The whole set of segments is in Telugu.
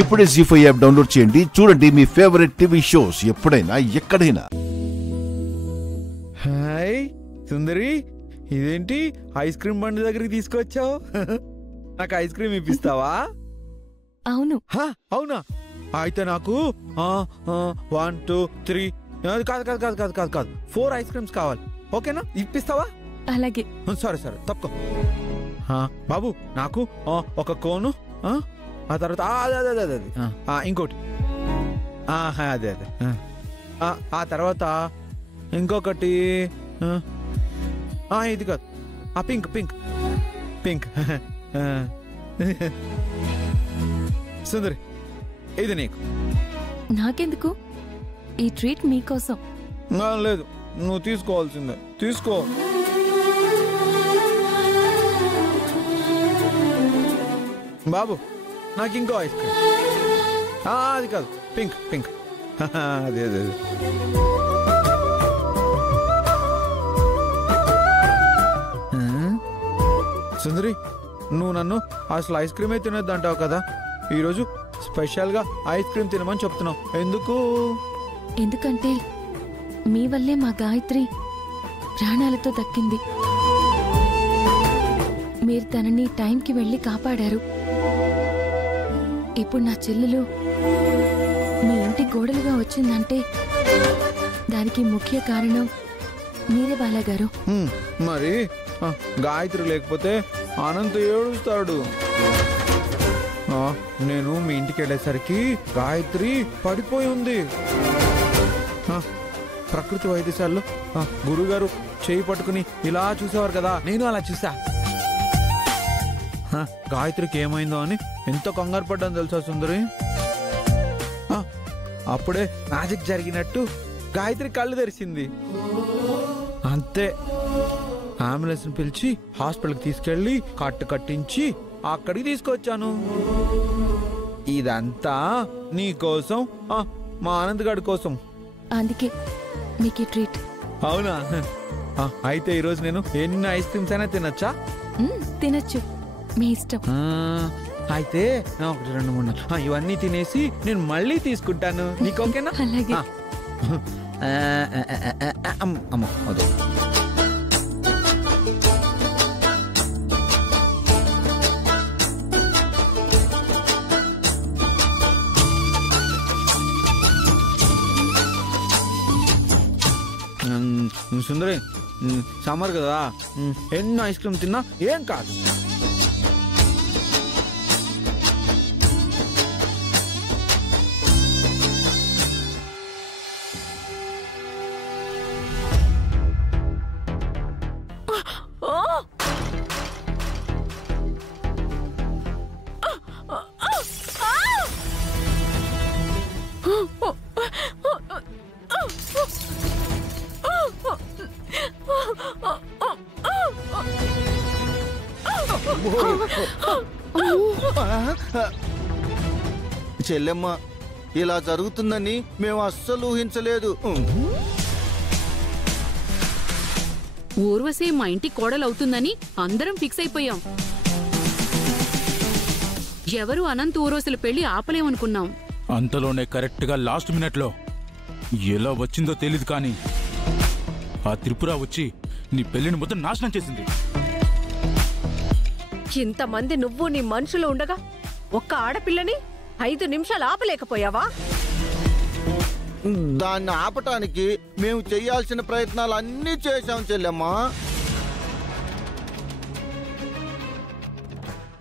ఇప్పుడే జీ5 యాప్ డౌన్లోడ్ చేయండి. చూడండి మీ ఫేవరెట్ టీవీ షోస్ ఎప్పుడైనా ఎక్కడైనా. హాయ్ సుందరి, ఇదేంటి ఐస్ క్రీమ్ బండి దగ్గరికి తీసుకొచ్చావు? నాకు ఐస్ క్రీమ్ ఇప్పిస్తావా? అవును. అవునా? అయితే నాకు 1 2 3 కాదు 4 ఐస్ క్రీమ్స్ కావాలి. ఓకేనా? ఇప్పిస్తావా? అలాగే. సరే తప్పుకో. బాబు నాకు ఒక కోను, ఆ తర్వాత అదే ఇంకోటి, అదే ఆ తర్వాత ఇంకొకటి, ఇది కాదు, పింక్ పింక్ పింక్ సుందరి, ఇది నీకు. నాకెందుకు? ఈ ట్రీట్ మీకోసం. లేదు, నువ్వు తీసుకోవాల్సిందే. తీసుకో. బాబు నాకు ఇంకో ఐస్ క్రీమ్. అది కాదు, పింక్ పింక్ అదే. సుందరి, నువ్వు నన్ను అసలు ఐస్ క్రీమే తినొద్దు అంటావు కదా, ఈరోజు స్పెషల్గా ఐస్ క్రీమ్ తినమని చెప్తున్నావు. ఎందుకంటే మీ వల్లే మా గాయత్రి ప్రాణాలతో దక్కింది. మీరు తనని టైంకి వెళ్ళి కాపాడారు. ఇప్పుడు నా చెల్లెలు మీ ఇంటి కోడలుగా వచ్చిందంటే దానికి ముఖ్య కారణం మీరే బాలాగారు. మరి గాయత్రి లేకపోతే అనంత్ ఏడుస్తాడు. నేను మీ ఇంటికి వెళ్ళేసరికి గాయత్రి పడిపోయి ఉంది. ప్రకృతి వైద్యశాలలో గురుగారు చేయి పట్టుకుని ఇలా చూసేవారు కదా, నేను అలా చూసా. గాయత్రికి ఏమైందో అని ఎంత కంగారు పడ్డాను తెలుసా సుందరి. అప్పుడే మ్యాజిక్ జరిగినట్టు గాయత్రి కళ్ళు తెరిచింది. అంతే, అంబులెన్స్ పిలిచి హాస్పిటల్కి తీసుకెళ్లి కట్టు కట్టించి అక్కడికి తీసుకొచ్చాను. ఇదంతా నీ కోసం, మా ఆనంద్ గారి కోసం. అందుకే మీకు ట్రీట్. అవునా? అయితే ఈరోజు నేను ఎన్ని ఐస్ క్రీమ్స్ అయినా తినచ్చా? తినచ్చు, మీ ఇష్టం. అయితే 1 2 3 ఇవన్నీ తినేసి నేను మళ్ళీ తీసుకుంటాను. నీకు ఓకేనా? అలాగే. అమ్మ అదే. సుందరి, సమ్మర్ కదా, ఎన్ని ఐస్ క్రీమ్ తిన్నా ఏం కాదు. చెల్లెమ్మ, ఇలా జరుగుతుందని మేము అస్సలు ఊహించలేదు. ఊర్వశి మా ఇంటి కోడలవుతుందని అందరం ఫిక్స్ అయిపోయాం. ఎవరు అనంత్ ఊర్వశుల పెళ్లి ఆపలేమనుకున్నాం. అంతలోనే కరెక్ట్ గా లాస్ట్ మినిట్ లో ఎలా వచ్చిందో తెలీదు, కానీ ఆ త్రిపుర వచ్చి నీ పెళ్లిని మొత్తం నాశనం చేసింది. ఇంతమంది నువ్వు నీ మనుషులు ఉండగా ఒక్క ఆడపిల్లని 5 నిమిషాలు ఆపలేకపోయావా? దాన్ని ఆపటానికి మేము చేయాల్సిన ప్రయత్నాలు అన్నీ చేశాం చెల్లెమ్మా.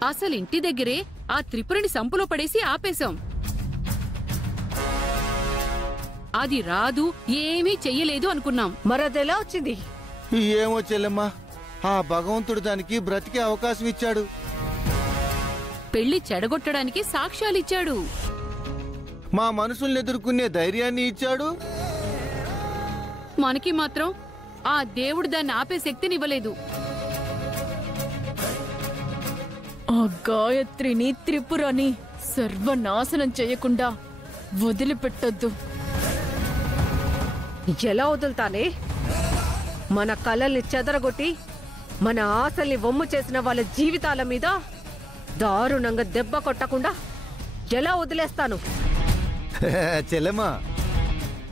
అసలు ఇంటి దగ్గరే ఆ త్రిపురని సంపులో పడేసి ఆపేశాం. అది రాదు, ఏమీ చెయ్యలేదు అనుకున్నాం. మరదెలా వచ్చింది? ఏమో చెల్లెమ్మా, ఆ భగవంతుడు దానికి బ్రతికే అవకాశం ఇచ్చాడు. పెళ్లి చెడగొట్టడానికి సాక్ష్యాలిచ్చాడు. మా మనుషుల్ని ఎదుర్కొనే ధైర్యాన్ని ఇచ్చాడు. మనకి మాత్రం ఆ దేవుడు దాన్ని ఆపే శక్తినివ్వలేదు. ఆ గాయత్రిని త్రిపురని సర్వనాశనం చేయకుండా వదిలిపెట్టొద్దు. ఎలా వదులుతానే? మన కలల్ని చెదరగొట్టి మన ఆశల్ని వమ్ము చేసిన వాళ్ళ జీవితాల మీద దారుణంగా దెబ్బ కొట్టకుండా ఎలా వదిలేస్తాను? చెల్లెమ్మా,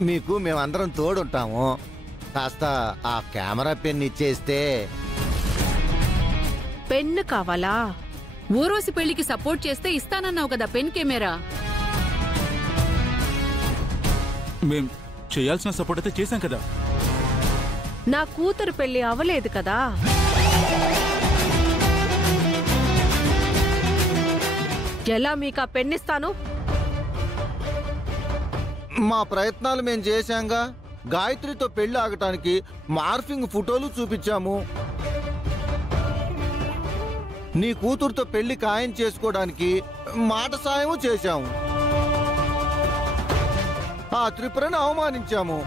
మీకు మేమందరం తోడుంటాము. కాస్త ఆ కెమెరా పెన్ ఇచ్చేస్తే. పెన్ను కావాలా? ఊర్వశి పెళ్లికి సపోర్ట్ చేస్తే ఇస్తానన్నావు కదా పెన్ కెమెరా. మేం చేయాల్సిన సపోర్ట్ అయితే చేశాం కదా. నా కూతురు పెళ్లి అవలేదు కదా. ఎలా మీకు ఆ పెన్నిస్తాను? మా ప్రయత్నాలు మేం చేశాంగా. గాయత్రితో పెళ్లి ఆగటానికి మార్ఫింగ్ ఫోటోలు చూపించాము. నీ కూతురుతో పెళ్లి ఖాయం చేసుకోవడానికి మాట సాయం చేశాము. ఆ త్రిపురను అవమానించాము.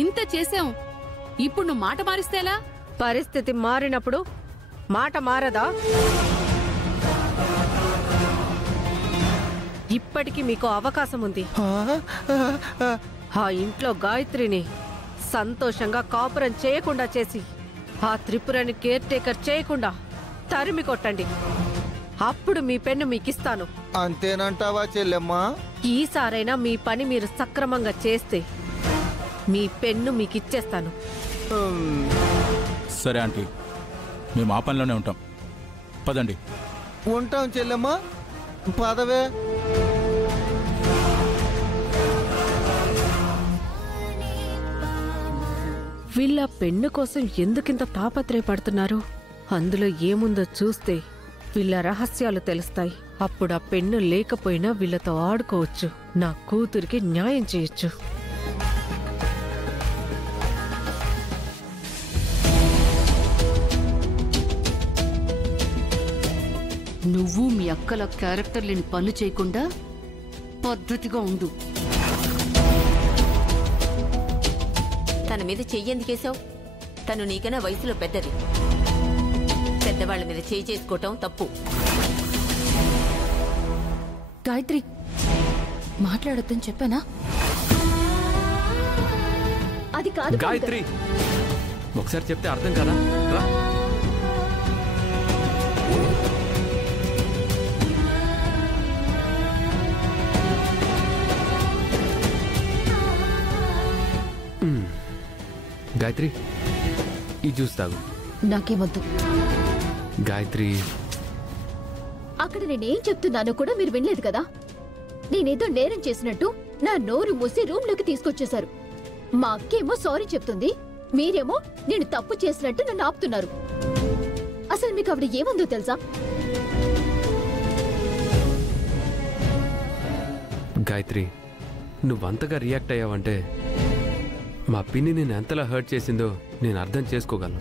ఇంత చేసాం, ఇప్పుడు నువ్వు మాట మారిస్తేలా? పరిస్థితి మారినప్పుడు మాట మారదా? ఇప్పటికీ మీకు అవకాశం ఉంది. ఆ ఇంట్లో గాయత్రిని సంతోషంగా కాపురం చేయకుండా చేసి ఆ త్రిపురని కేర్ టేకర్ చేయకుండా తరిమి కొట్టండి. అప్పుడు మీ పెన్ను మీకిస్తాను. అంతేనంటావా చెల్లెమ్మా? ఈసారైనా మీ పని మీరు సక్రమంగా చేస్తే మీ పెన్ను మీకిచ్చేస్తాను. సరే ఆంటీ, మేము ఆ పనిలోనే ఉంటాం. పదండి. ఉంటాం చెల్లెమ్మా, పదవే. వీళ్ళ పెన్ను కోసం ఎందుకింత తాపత్రయపడుతున్నారు? అందులో ఏముందో చూస్తే వీళ్ళ రహస్యాలు తెలుస్తాయి. అప్పుడు ఆ పెన్ను లేకపోయినా వీళ్ళతో ఆడుకోవచ్చు. నా కూతురికి న్యాయం చేయొచ్చు. నువ్వు మీ అక్కల క్యారెక్టర్ లేని పనులు చేయకుండా పద్ధతిగా ఉండు. తన మీద చెయ్యెందుకేసావు? తను నీకన్నా వయసులో పెద్దది. పెద్దవాళ్ల మీద చేయి చేసుకోవటం తప్పు. గాయత్రి, మాట్లాడొద్దని చెప్పానా? అది కాదు గాయత్రి, ఒకసారి చెప్తే అర్థం కదా. రా. గాయత్రి, ఈ జ్యూస్ తాగు. నాకేమొద్దు. గాయత్రి, అక్కడ నేనేం చెప్తున్నానో కూడా మీరు వినలేదు కదా. నేనేదో నేరం చేసినట్టు నా నోరు మూసి రూమ్ లోకి తీసుకొచ్చేశారు. మా అక్కేమో సారీ చెప్తుంది, మీరేమో నేను తప్పు చేసినట్టు నన్ను ఆపుతున్నారు. అసలు మీకు ఆవిడ ఏముందో తెలుసా? గాయత్రి, నువ్వంతగా రియాక్ట్ అయ్యావంటే మా పిన్ని నేను ఎంతలా హర్ట్ చేసిందో నేను అర్థం చేసుకోగలను.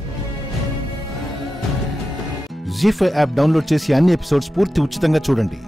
జీ5 యాప్ డౌన్లోడ్ చేసి అన్ని ఎపిసోడ్స్ పూర్తి ఉచితంగా చూడండి.